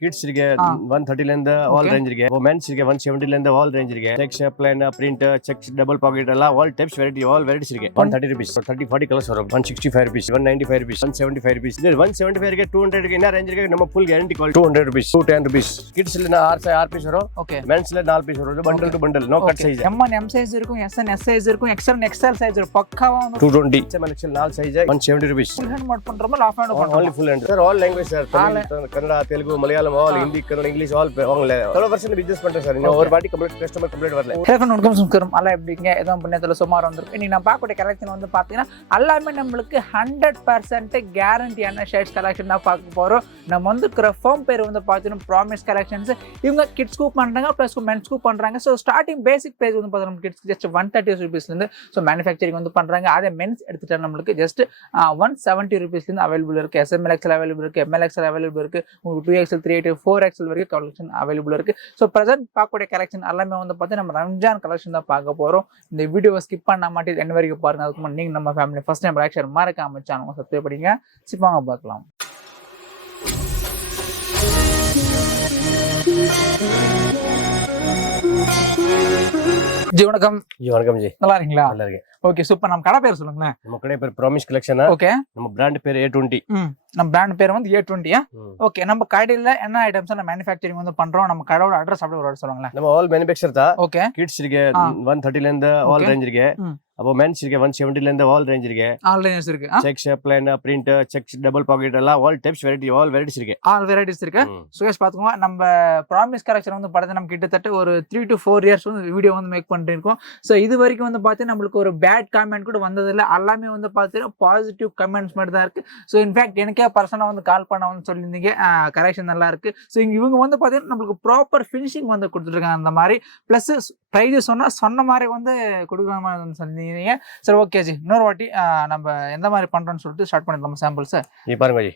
Kids irige 130 ல இருந்து all range irige. Women's irige 170 ல இருந்து all range irige. Check shape plain print check double pocket alla all types variety all varieties irige. 130 rupees 30 40 colors varum 165 rupees 195 rupees 175 rupees idhu 175 irige 200 irige enna range irige nama full guarantee quality 200 rupees 210 rupees. Kids la 6 piece varum. Men's la 4 piece varum bundle to bundle no cut size. M and M size irukum S and S size irukum XL and XL size irukum pakkava 220 XL XL 4 size 170 rupees. Full hand mode பண்றோமா half hand பண்றோமா only full hand sir all language sir Tamil Kannada Telugu Malayalam all Hindi English all வாங்கல 12% business பண்றேன் sir இன்னும் ஒரு வாட்டி customer complete வரல. ஹேஃபன் வணக்கம் நமஸ்காரம் alla எப்படிங்க ஏதோ புண்ணியத்துல சுமார் வந்திருக்கு. இன்னைக்கு நான் பார்க்கக்கூடிய கலெக்ஷன் வந்து பாத்தீங்கன்னா எல்லாமே நம்மளுக்கு 100% கேரண்டியான ஷர்ட்ஸ் கலெக்ஷன் தான் பார்க்க போறோம். நம்ம வந்துக்கிற ஃபார்ம் பேர் வந்து பார்த்தீங்கன்னா ப்ராமிஸ் கலெக்ஷன்ஸ். இவங்க கிட்ஸ் ஸ்கூப் பண்றாங்க ப்ளஸ் மென்ஸ் ஸ்கூப் பண்றாங்க. ஸோ ஸ்டார்டிங் பேசிக் பிரைஸ் வந்து பார்த்தீங்கன்னா கிட்ஸ் ஜஸ்ட் 130 rupeesலேருந்து ஸோ மேனுஃபேக்சரிங் வந்து பண்றாங்க. அதே மென்ஸ் எடுத்துட்டா நம்மளுக்கு ஜஸ்ட் 170 rupeesலேருந்து அவைலபிள் இருக்கு. SML XL அவைலபிள் இருக்கு, ML XL அவைலபிள் இருக்கு, உங்களுக்கு 2XL 3XL 4XL வரைக்கும் கலெக்ஷன் அவைலபிள் இருக்கு. ஸோ ப்ரெசென்ட் பார்க்கக்கூடிய கலெக்ஷன் எல்லாமே வந்து பார்த்தீங்கன்னா நம்ம ரம்ஜான் கலெக்ஷன் தான் பார்க்க போறோம். இந்த வீடியோவை ஸ்கிப் பண்ண மாட்டேன் எண்ட் வரைக்கும் பாருங்க. அதுக்கு முன்னாடி நீங்க நம்ம family first time like share மறக்காம சேனலை சப்ஸ்கிரைப் பண்ணிங்க. சிப்பாங்க பார்க்கலாம். ஜி வணக்கம். ஜி வணக்கம் ஜி. நல்லா இருக்கீங்களா? நல்லா இருக்கேன். Okay super. நம்ம கடை பேர் சொல்லுங்களேன். நம்ம கடை பேர் ப்ராமிஸ் கலெக்ஷன். ஓகே. நம்ம பிராண்ட் பேர் A20. நம்ம பிராண்ட் பேர் வந்து A20. ஓகே. நம்ம கடையில என்ன ஐட்டம்ஸ் நம்ம மேனுஃபேக்சரிங் வந்து பண்றோம். நம்ம கடையோட அட்ரஸ் அப்படியே ஒரு வாட்டி சொல்லுங்களேன். நம்ம ஆல் மேனுஃபேக்சர் தான். ஓகே. கிட்ஸ் இருக்கு 130 ல இருந்து ஆல் ரேஞ்ச் இருக்கு. அப்போ மென்ஸ் இருக்கு 170 ல இருந்து ஆல் ரேஞ்ச் இருக்கு. ஆல் ரேஞ்ச் இருக்கு. Check shape plain print check double pocket எல்லாம் all types variety all varieties இருக்கு. ஆல் வெரைட்டிஸ் இருக்கு. சுயஸ் பாத்துக்கோங்க. நம்ம ப்ராமிஸ் கலெக்ஷன் வந்து பார்த்தா நம்ம கிட்டத்தட்ட ஒரு 3 to 4 இயர்ஸ் வந்து வீடியோ வந்து மேக் பண்ணிட்டு இருக்கோம். ஸோ இது வரைக்கும் வந்து பார்த்தீங்கன்னா நம்மளுக்கு ஒரு பேட் கமெண்ட் கூட வந்ததில்லை. எல்லாமே வந்து பார்த்தீங்கன்னா பாசிட்டிவ் கமெண்ட்ஸ் மட்டும் தான் இருக்கு. ஸோ இன்ஃபேக்ட் எனக்கே பர்சனாக வந்து கால் பண்ண வந்து சொல்லியிருந்தீங்க கலெக்ஷன் நல்லா இருக்கு. ஸோ இவங்க வந்து பார்த்தீங்கன்னா நம்மளுக்கு ப்ராப்பர் ஃபினிஷிங் வந்து கொடுத்துருக்காங்க. அந்த மாதிரி ப்ளஸ் ப்ரைஸ் சொன்ன மாதிரி வந்து கொடுக்குற மாதிரி வந்து சொல்லியிருந்தீங்க. சரி ஓகே ஜி. இன்னொரு வாட்டி நம்ம எந்த மாதிரி பண்றோம்னு சொல்லிட்டு ஸ்டார்ட் பண்ணிடலாம் சாம்பிள்ஸ். நீ பாருங்க ஜி.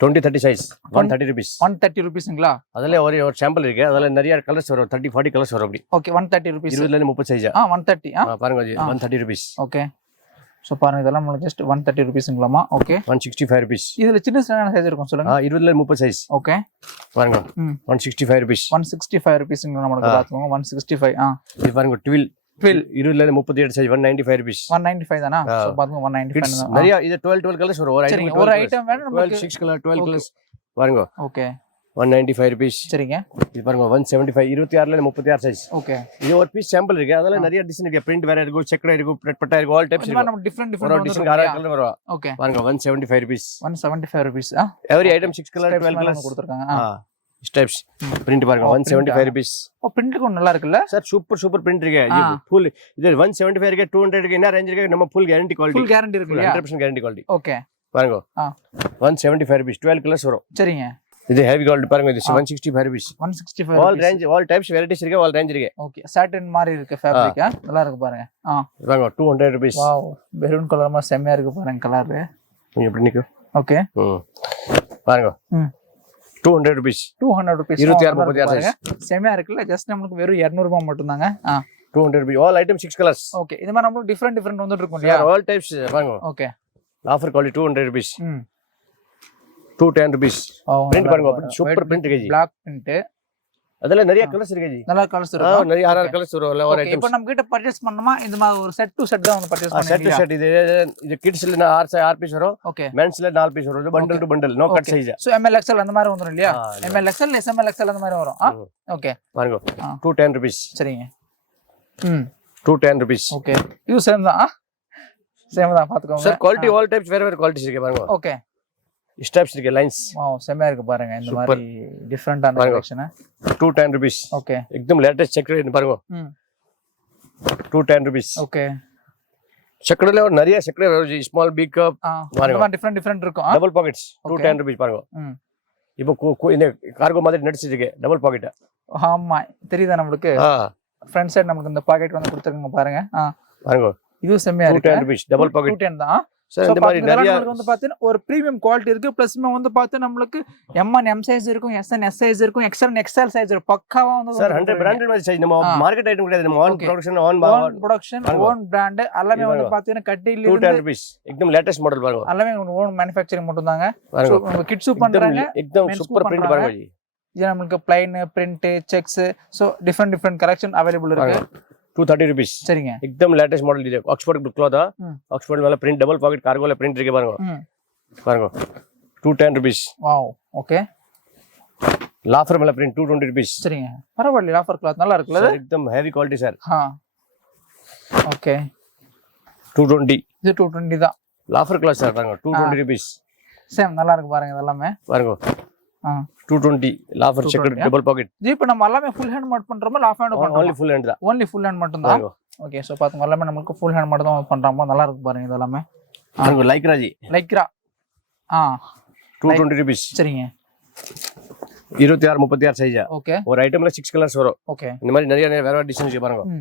20-30 size 130 rupees. 130 rupeesங்களா? அதுல ஒரு சாம்பிள் இருக்கு. அதுல நிறைய கலர்ஸ் வரும். 30-40 கலர்ஸ் வரும் அப்படி. ஓகே. 130 rupees. 20 ல இருந்து 30 சைஸ். 130. பாருங்க ஜி 130 rupees. ஓகே. சோ பாருங்க இதெல்லாம் உங்களுக்கு ஜஸ்ட் 130 rupeesங்களாமா. ஓகே. 165 rupees. இதுல சின்ன சின்ன சைஸ் இருக்கும் சொல்லுங்க. 20 ல இருந்து 30 சைஸ். ஓகே. பாருங்க 165 rupees. 165 rupeesங்க நமக்கு பாத்துக்கோங்க. 165. இது பாருங்க 12 20 ல இருந்து 38 சைஸ் 195 rupees. 195 தானா? சோ பாருங்க 195 தான். நிறைய இது 12 கலர்ஸ் வரும். ஒரு ஐட்டம் வேணும் நமக்கு 6 கலர் 12 கலர்ஸ் பாருங்க. ஓகே. 195 rupees. சரிங்க. இது பாருங்க 175 26 ல இருந்து 36 சைஸ். ஓகே. இது ஒரு பீஸ் சாம்பிள் இருக்கு. அதல நிறைய டிசைன் இருக்கு. பிரிண்ட் வேற இருக்கு, செக்கர் இருக்கு, பட்டா இருக்கு, ஆல் டைப்ஸ் இருக்கு. நம்ம டிஃபரண்ட் டிசைன் ஆற கலர் வரும். ஓகே. பாருங்க 175 rupees. 175 rupees. Every item 6 colour 12 colours கொடுத்திருக்காங்க. ஸ்டெப்ஸ் பிரிண்ட் பாருங்க 175 rupees. பிரிண்ட் கூட நல்லா இருக்குல்ல சார்? சூப்பர் பிரிண்ட் இருக்கு. இது ஃபுல் இது 175 இருக்கு, 200 இருக்கு. என்ன ரேஞ்ச் இருக்கு? நம்ம full guarantee quality. Full guarantee இருக்கு. 100% கேரண்டி குவாலிட்டி. ஓகே. பாருங்க 175 rupees 12 கலர்ஸ் வரும். சரிங்க. இது ஹெவி கோல்ட் பாருங்க. இது 165 rupees. 165 all range all types varieties இருக்கு. ஆல் ரேஞ்ச் இருக்கு. ஓகே. சாட்டின் மாதிரி இருக்கு ஃபேப்ரிக். நல்லா இருக்கு பாருங்க. பாருங்க 200 rupees. வாவ் மெரூன் கலர் மாதிரி செமையா இருக்கு பாருங்க கலர். நீங்க எப்படி நிக்கு? ஓகே. பாருங்க 200 rupees. 200 rupees. 26 சைஸ் செமையா இருக்குல்ல. ஜஸ்ட் நமக்கு வெறும் 200 ரூபாய் மட்டும் தாங்க. 200 rupees. All item 6 colours. Okay. இது மாதிரி நமக்கு டிஃபரண்ட் வந்துட்டு இருக்கும் இல்லையா? ஆல் டைப்ஸ் பாருங்க. Okay. Offer quality 200 rupees. 210 rupees. Print பாருங்க சூப்பர் பிரிண்ட் இருக்கு ஜி. Black print. அதல நிறைய கலர்ஸ் இருக்கு ஜி. நல்ல கலர்ஸ் இருக்கு. நிறைய ஆறு கலர்ஸ் வரும். ஒரு ஐட்டம் இப்போ நம்ம கிட்ட பர்ச்சேஸ் பண்ணனுமா இந்த மாதிரி ஒரு செட் டு செட் தான் வந்து பர்ச்சேஸ் பண்ணுவீங்க. செட் இது கிட்ஸ்ல 6 பீஸ் வரும். ஓகே. மென்ஸ்ல 4 பீஸ் வரும். Bundle to bundle no cut size. So ML XL அந்த மாதிரி வந்துரும் இல்லையா? ML XL SML XL அந்த மாதிரி வரும். ஓகே. பாருங்க 210 rupees. சரிங்க. 210 rupees. ஓகே. இது சேம் தான். சேம் தான் பாத்துக்கோங்க. சார் குவாலிட்டி ஆல் டைப்ஸ் வேற குவாலிட்டிஸ் இருக்கு பாருங்க. ஓகே. ஸ்டெப்ஸ் இருக்கு லைன்ஸ். வாவ் செமையா இருக்கு பாருங்க. இந்த மாதிரி டிஃபரண்டான கலெக்ஷன். 210 rupees. ஓகே. एकदम லேட்டஸ்ட் செக்கர் இது பாருங்க. 210 rupees. ஓகே. செக்கர்ல நிறைய செக்கர் வரும் ஜி. ஸ்மால் பிக் கப் பாருங்க. டிஃபரண்ட் இருக்கும். டபுள் பாக்கெட்ஸ் 210 rupees பாருங்க. இப்போ இந்த கார்கோ மாதிரி நடிச்சிருக்கு டபுள் பாக்கெட். ஆமா தெரியுதா நமக்கு? ஃப்ரண்ட் சைடு நமக்கு இந்த பாக்கெட் வந்து கொடுத்துருங்க பாருங்க. பாருங்க இது செமையா இருக்கு. 210 rupees டபுள் பாக்கெட். 210 தான். சார் இந்த மாதிரி நிறைய வந்து பாத்தீங்கன்னா ஒரு பிரீமியம் குவாலிட்டி இருக்கு. பிளஸ் வந்து பாத்தீங்கன்னா நம்மளுக்கு M1 M சைஸ் இருக்கும், SN S சைஸ் இருக்கும், XL XL சைஸ் இருக்கும். பக்காவா வந்து சார் 100 பிராண்டட் மாதிரி சைஸ். நம்ம மார்க்கெட் ஐட்டம் கிடையாது. நம்ம ஓன் ப்ரொடக்ஷன் ஓன் பிராண்ட் எல்லாமே வந்து பாத்தீங்கன்னா கட்டில இருந்து 210 rupees एकदम லேட்டஸ்ட் மாடல் பாருங்க. எல்லாமே ஓன் மேனுஃபேக்சரிங் மட்டும் தாங்க. சோ உங்க கிட்ஸ் பண்றாங்க. एकदम சூப்பர் பிரிண்ட் பாருங்க ஜி. இது நமக்கு plain, print, sex so different collection அவேilable இருக்கு. 230 rupees. சரிங்க. एकदम லேட்டஸ்ட் மாடல் இது. ஆக்ஸ்போர்ட் क्लॉथ ஆக்ஸ்போர்ட் மேல பிரிண்ட் டபுள் பாக்கெட் கார்கோல பிரிண்ட் இருக்கு பாருங்க. பாருங்க 210 rupees. Wow okay. லாஃபர் மேல பிரிண்ட் 220 rupees. சரிங்க. பரவாயில்லை லாஃபர் கிளாத் நல்லா இருக்குல்ல? சார் एकदम ஹெவி குவாலிட்டி சார். ஓகே 220. இது 220 தான். லாஃபர் கிளாத் சார் பாருங்க 220 rupees. சேம் நல்லா இருக்கு பாருங்க இதெல்லாம். பாருங்க 220 lawful checker double pocket. G இப்போ நம்ம எல்லாமே ஃபுல் ஹேண்ட் மாட் பண்றோமா லாஃப் ஹேண்ட் பண்றோமா? only full hand தான். only full hand மட்டும் தான். ஓகே சோ பாத்துங்க எல்லாமே நமக்கு ஃபுல் ஹேண்ட் மட்டும் தான் பண்றோமா. நல்லா இருக்கு பாருங்க இதெல்லாம். பாருங்க லைக்ரா ஜி. Lycra 220 rupees. சரிங்க. 26 36 சைஸ். ஓகே. ஒரு ஐட்டம்ல 6 கலர்ஸ் வரும். ஓகே. இந்த மாதிரி நிறைய வேற டிசைன்ஸ் இருக்கு பாருங்க.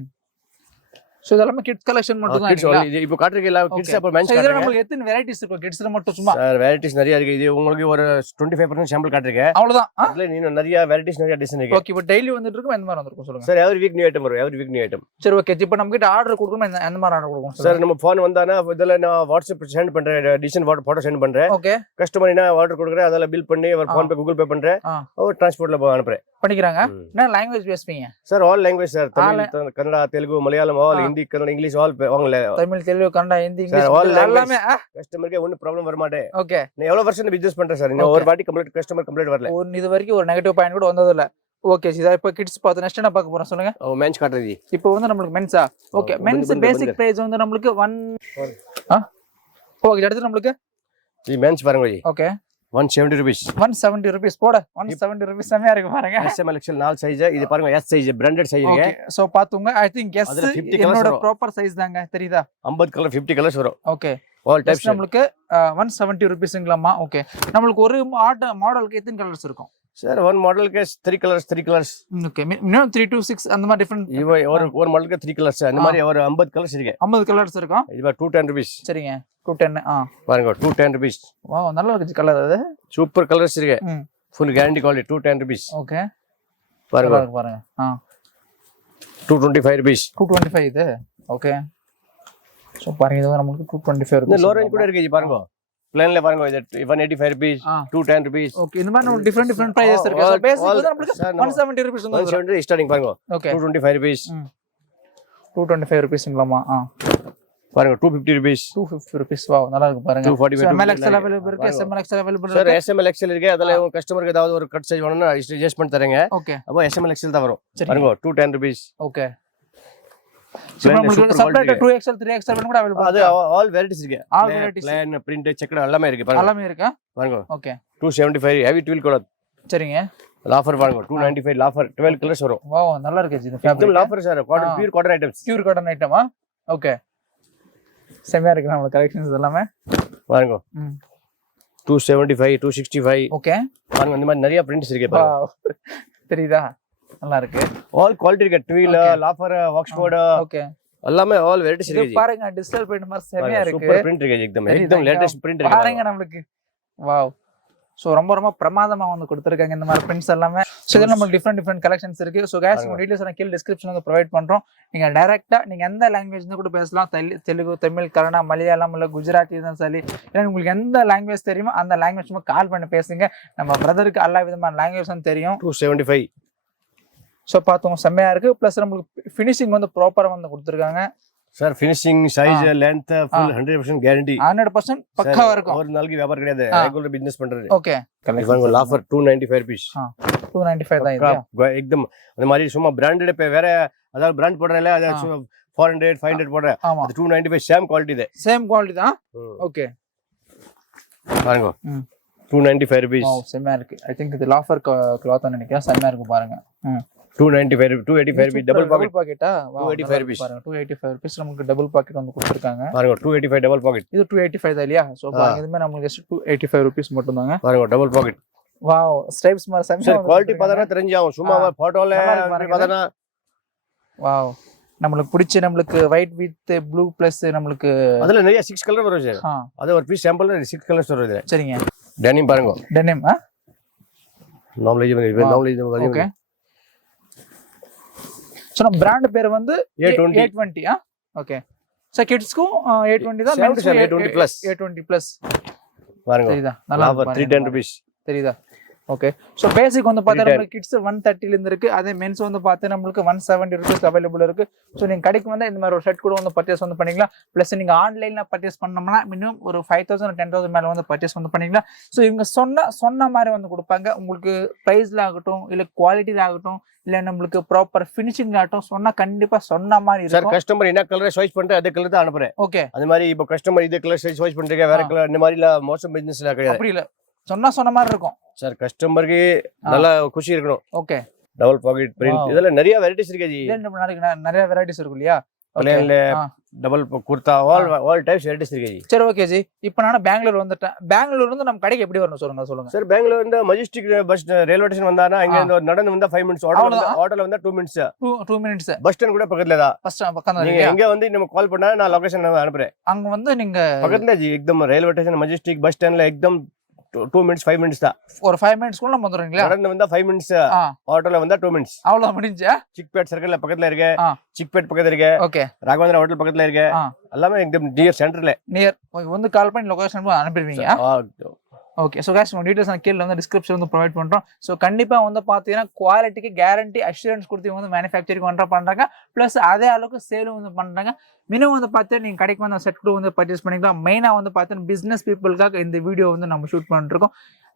சோ இதெல்லாம் கிட்ஸ் கலெக்ஷன் மட்டும் தான். கிட்ஸ் இப்போ காட்றீங்க எல்லா கிட்ஸ் அப்ப மென்ஸ் காட்றீங்க. இதுல நமக்கு எத்தனை வெரைட்டிஸ் இருக்கு கிட்ஸ்ல மட்டும் சும்மா? சார் வெரைட்டிஸ் நிறைய இருக்கு. இது உங்களுக்கு ஒரு 25% சாம்பிள் காட்றீங்க. அவ்வளவுதான். அதுல நீங்க நிறைய வெரைட்டிஸ் நிறைய டிசைன் இருக்கு. ஓகே இப்போ டெய்லி வந்துட்டு இருக்கு எந்த மாதிரி வந்திருக்கும் சொல்லுங்க. Sir every week new item வரும். Every week new item. சரி ஓகே. இப்போ நம்ம கிட்ட ஆர்டர் கொடுக்கணும் எந்த மாதிரி ஆர்டர் கொடுக்கணும் சார்? நம்ம ஃபோன் வந்தானா இதெல்லாம் நான் வாட்ஸ்அப் சென்ட் பண்றேன். டிசைன் போட்டோ சென்ட் பண்றேன். ஓகே. கஸ்டமர் என்ன ஆர்டர் கொடுக்குறேன் அதெல்லாம் பில் பண்ணி அவர் ஃபோன் பே கூகுள் பே பண்றேன். அவர் டிரான்ஸ்போர்ட்ல அனுப்புறேன். பண்ணிக்கறாங்க. என்ன லாங்குவேஜ் பேசுவீங்க? Sir all language sir. Tamil, Kannada, Telugu, Malayalam, all Hindi, Kannada, English all வாங்கல. தமிழ், தெலுங்கு, கன்னடா, ஹிந்தி, இங்கிலீஷ் எல்லாமே கஸ்டமருக்கு ஒண்ணு ப்ராப்ளம் வர மாட்டே. ஓகே. நான் எவ்வளவு வருஷம் பிசினஸ் பண்றேன் சார். இன்னும் ஒரு வாட்டி கஸ்டமர் கம்ப்ளைண்ட் வரல. இது வரைக்கும் ஒரு நெகட்டிவ் பாயிண்ட் கூட வந்தது இல்ல. ஓகே சீதா. இப்போ கிட்ஸ் பார்த்து நெக்ஸ்ட் என்ன பார்க்க போறோம் சொல்லுங்க. மென்ஸ் காட்டுறது. இப்போ வந்து நமக்கு மென்ஸா? ஓகே. மென்ஸ் பேசிக் பிரைஸ் வந்து நமக்கு 1 ஓகே. அடுத்து நமக்கு இது மென்ஸ் பாருங்க ஜி. Okay 170 rupees. 170 rupees போட. 170 rupees செமையா இருக்கு பாருங்க. SML XL 4 size. இது பாருங்க S சைஸ் பிராண்டட் சைஸ் இருக்கு. சோ பாத்துங்க. ஐ திங்க் S என்னோட ப்ராப்பர் சைஸ் தாங்க. தெரியுதா? 50 கலர் 50 கலர்ஸ் வரும். ஓகே. ஆல் டைப்ஸ் நமக்கு 170 rupeesங்களாமா. ஓகே. நமக்கு ஒரு மாடலுக்கு எத்தனை கலர்ஸ் இருக்கும் சார்? ஒன் மாடலுக்கு 3 கலர்ஸ். ஓகே. மினிமம் 3 to 6 அந்த மாதிரி டிஃபரண்ட். ஒரு மாடலுக்கு 3 கலர்ஸ். அந்த மாதிரி ஒரு 50 கலர்ஸ் இருக்கு. 50 கலர்ஸ் இருக்கும். இது 210 rupees. சரிங்க. 210 பாருங்க 210 rupees. வாவ் நல்லா இருக்கு கலர். அது சூப்பர் கலர்ஸ் இருக்கு. Full guarantee quality 210 rupees. Okay. பாருங்க 225 rupees. 225 இது. ஓகே. சோ பாருங்க இது நமக்கு 225 rupees. இந்த லோ ரேஞ்ச் கூட இருக்கு ஜி பாருங்க. பிளான்ல பாருங்க இது 185 rupees, 210 rupees. ஓகே. இந்த மாதிரி நமக்கு டிஃபரண்ட் பிரைसेस இருக்கு. சோ பேசிக் வந்து நமக்கு 170 rupees வந்து 170 ஸ்டார்டிங் பாருங்க. ஓகே. 225 rupees. 225 rupeesங்களாமா. பாருங்க 250 rupees. 250 rupees. வாவ் நல்லா இருக்கு பாருங்க. 245 ML XL அவேilable இருக்கு. SML XL அவேilable sir. இருக்கு. SML XL இருக்கு. அதல உங்க கஸ்டமருக்கு ஏதாவது ஒரு கட் சைஸ் வேணும்னா அட்ஜஸ்ட்மென்ட் தரேங்க. ஓகே. அப்போ SML XL தான் வரும். பாருங்க 210 rupees. Okay. Separate 2XL 3XL கூட அவேilable. அது ஆல் வெரைட்டிஸ் இருக்கு. All varieties. Plan, print, checked எல்லாமே இருக்கு பாருங்க. எல்லாமே இருக்கு. பாருங்க. ஓகே. 275 ஹெவி ட்வில் கூட. சரிங்க. லாஃபர் பாருங்க 295 லாஃபர் 12 கலர்ஸ் வரும். வாவ் நல்லா இருக்கு இது ஃபேப்ரிக். एकदम லாஃபர் sir. Cotton pure cotton items. Pure cotton ஐட்டமா? ஓகே. செமையா இருக்கு நம்ம கலெக்ஷன்ஸ் எல்லாமே. பாருங்க 275 265. ஓகே. பாருங்க இந்த மாதிரி நிறைய பிரிண்ட்ஸ் இருக்கு பாருங்க. தெரியுதா? நல்லா இருக்கு. ஆல் குவாலிட்டி இருக்கு. ட்வில், லாஃபர், ஆக்ஸ்போர்ட். ஓகே. எல்லாமே ஆல் வெரைட்டிஸ் இருக்கு. இது பாருங்க டிஜிட்டல் பிரிண்ட் மாதிரி செமையா இருக்கு. சூப்பர் பிரிண்ட் இருக்கு. एकदम லேட்டஸ்ட் பிரிண்ட் இருக்கு பாருங்க நமக்கு. வாவ். சோ ரொம்ப பிரமாதமா வந்து கொடுத்திருக்காங்க இந்த மாதிரி பிரிண்ட்ஸ் எல்லாமே. சோ இதுல நமக்கு டிஃபரண்ட் கலெக்ஷன்ஸ் இருக்கு. சோ गाइस உங்க டீடைல்ஸ் நான் கீழ டிஸ்கிரிப்ஷன்ல வந்து ப்ரொவைட் பண்றோம். நீங்க டைரக்ட்டா நீங்க எந்த லாங்குவேஜ்ல கூட பேசலாம். தெலுங்கு, தமிழ், கன்னடா, மலையாளம் இல்ல குஜராத்தி தான் சரி. ஏன்னா உங்களுக்கு எந்த லாங்குவேஜ் தெரியுமோ அந்த லாங்குவேஜ் மட்டும் கால் பண்ணி பேசுங்க. நம்ம பிரதருக்கு எல்லா விதமான லாங்குவேஜும் தெரியும். 275. சோ பாத்தோம் செமையா இருக்கு. பிளஸ் நமக்கு ஃபினிஷிங் வந்து ப்ராப்பரா வந்து கொடுத்திருக்காங்க. Sir finishing, size, length full 100% guarantee. 100% பக்காவா இருக்கும். ஒரு நாளைக்கு வியாபாரம் கிடையாது. ரெகுலர் பிசினஸ் பண்றது. ஓகே. இவங்க ஆஃபர் 295 rupees. 295 தான் இது. एकदम அந்த மாதிரி சும்மா பிராண்டட் பே வேற அதாவது பிராண்ட் போடுறல அது 400 500 போடுற. அது 295 சேம் குவாலிட்டி தான். சேம் குவாலிட்டி தான். ஓகே. பாருங்க 295 rupees. செமையா இருக்கு. ஐ திங்க் இது லாஃபர் கிளாத் நினைக்கிறேன். செமையா இருக்கு பாருங்க. 295 285 rupees டபுள் பாக்கெட்டா. 285 rupees. பாருங்க 285 rupees நமக்கு டபுள் பாக்கெட் வந்து கொடுத்திருக்காங்க. பாருங்க 285 டபுள் பாக்கெட். இது 285 தான் இல்லையா? சோ பாருங்க இதுமே நமக்கு just 285 rupees மட்டும் தாங்க. பாருங்க டபுள் பாக்கெட். வாவ் ஸ்ட்ரைப்ஸ் மாதிரி செமையா. சார் குவாலிட்டி பார்த்தா தெரிஞ்சாவும் சும்மா போட்டோல பார்த்தா. வாவ் நம்மளுக்கு பிடிச்ச நம்மளுக்கு ஒயிட் வித் ப்ளூ பிளஸ் நம்மளுக்கு அதுல நிறைய 6 கலர் வரும் சார். அது ஒரு பீஸ் சாம்பிள் 6 கலர்ஸ் வருது. சரிங்க. டெனிம் பாருங்க. Denim normally okay. சோ நம்ம பிராண்ட் பேர் வந்து A20 ஓகே. சோ கிட்ஸ்க்கு A20 தான். A20 பிளஸ் பாருங்க. தெரியுதா? நல்லா இருக்கு. 310 rupees தெரியுதா? ஓகே. சோ பேசிக் வந்து பார்த்தா நம்ம கிட்ஸ் 130 ல இருந்து இருக்கு. அதே மென்ஸ் வந்து பார்த்தா நமக்கு 170 rupees அவைலபிள் இருக்கு. சோ நீங்க கடைக்கு வந்தா இந்த மாதிரி ஒரு ஷர்ட் கூட வந்து பர்ச்சேஸ் வந்து பண்ணிக்கலாம். பிளஸ் நீங்க ஆன்லைன்ல பர்ச்சேஸ் பண்ணோம்னா மினிமம் ஒரு 5000 10,000 மேல வந்து பர்ச்சேஸ் வந்து பண்ணிக்கலாம். சோ இவங்க சொன்ன மாதிரி வந்து கொடுப்பாங்க. உங்களுக்கு பிரைஸ்ல ஆகட்டும் இல்ல குவாலிட்டில ஆகட்டும் இல்ல நம்மளுக்கு ப்ராப்பர் ஃபினிஷிங் ஆகட்டும் சொன்னா கண்டிப்பா சொன்ன மாதிரி இருக்கும். சார் கஸ்டமர் என்ன கலர் சாய்ஸ் பண்ணிட்டு அதே கலர் தான் அனுப்புறேன். ஓகே. அந்த மாதிரி இப்போ கஸ்டமர் இதே கலர் சாய்ஸ் பண்றீங்க வேற கலர் இந்த மாதிரில மோசம் பிசினஸ்ல கிடையாது. அப்படி இல்ல சொன்ன மாதிரி இருக்கும் சார். கஸ்டமருக்கு நல்லா குஷி இருக்கணும். ஓகே. டபுள் பாக்கெட் பிரிண்ட் இதெல்லாம் நிறைய வெரைட்டிஸ் இருக்கு ஜி. நிறைய வெரைட்டிஸ் இருக்கு இல்லையா? பிளேன்ல double kurta all types varieties இருக்கு ஜி. சரி ஓகே ஜி. இப்போ நான் பெங்களூர் வந்துட்டேன். பெங்களூர்ல இருந்து நம்ம கடைக்கு எப்படி வரணும் சொல்லுங்க. சார் பெங்களூர் இருந்து மஜெஸ்டிக் பஸ் ரயில்வே ஸ்டேஷன் வந்தானா இங்க இருந்து நடந்து வந்தா 5 மினிட்ஸ், ஆட்டோல வந்தா 2 மினிட்ஸ். 2 மினிட்ஸ். பஸ் ஸ்டாண்ட் கூட பக்கத்துல தான். பஸ் ஸ்டாண்ட் பக்கத்துல நீங்க எங்க வந்து நம்ம கால் பண்ணா நான் லொகேஷன் அனுப்புறேன். அங்க வந்து நீங்க பக்கத்துல ஜி एकदम ரயில்வே ஸ்டேஷன் மஜெஸ்டிக் பஸ் ஸ்டாண்ட்ல एकदम 2 மினிட்ஸ் 5 மினிட்ஸ் தான். ஒரு 5 மினிட்ஸ் குள்ள நம்ம வந்துறீங்களா? நடந்து வந்தா 5 மினிட்ஸ், ஆட்டோல வந்தா 2 மினிட்ஸ். அவ்வளவு முடிஞ்சா? சிக்பெட் சர்க்கிள்ல பக்கத்துல இருக்கு. சிக்பெட் பக்கத்துல இருக்கு. ஓகே. ராகவேந்திரா ஹோட்டல் பக்கத்துல இருக்கு. எல்லாமே एकदम நியர் சென்டர்ல. நியர் வந்து கால் பண்ணி லொகேஷன் அனுப்பிடுவீங்க. ஓகே. ஸோ கேஷ் உங்கள் டீட்டெயில்ஸ் நான் கீழே வந்து டிஸ்கிரிப்ஷன் வந்து ப்ரொவைட் பண்ணுறோம். ஸோ கண்டிப்பாக வந்து பார்த்தீங்கன்னா குவாலிட்டிக்கு கேரண்டி அஷூரன்ஸ் கொடுத்து வந்து மேனுஃபேக்சரிங் பண்ணுறாங்க. ப்ளஸ் அதே அளவுக்கு சேலும் வந்து பண்ணுறாங்க. மினிமம் வந்து பார்த்து நீங்கள் கடைக்கு வந்து செட் கூட வந்து பர்ச்சேஸ் பண்ணிக்கலாம். மெயினாக வந்து பார்த்தீங்கன்னா பிஸ்னஸ் பீப்புளுக்காக இந்த வீடியோ வந்து நம்ம ஷூட் பண்ணிருக்கோம்.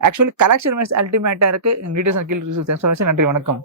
ஆக்சுவலி கலெக்ஷன் வைஸ் அல்டிமேட்டாக இருக்குது. டீட்டெயில்ஸ் கீழே நன்றி, வணக்கம்.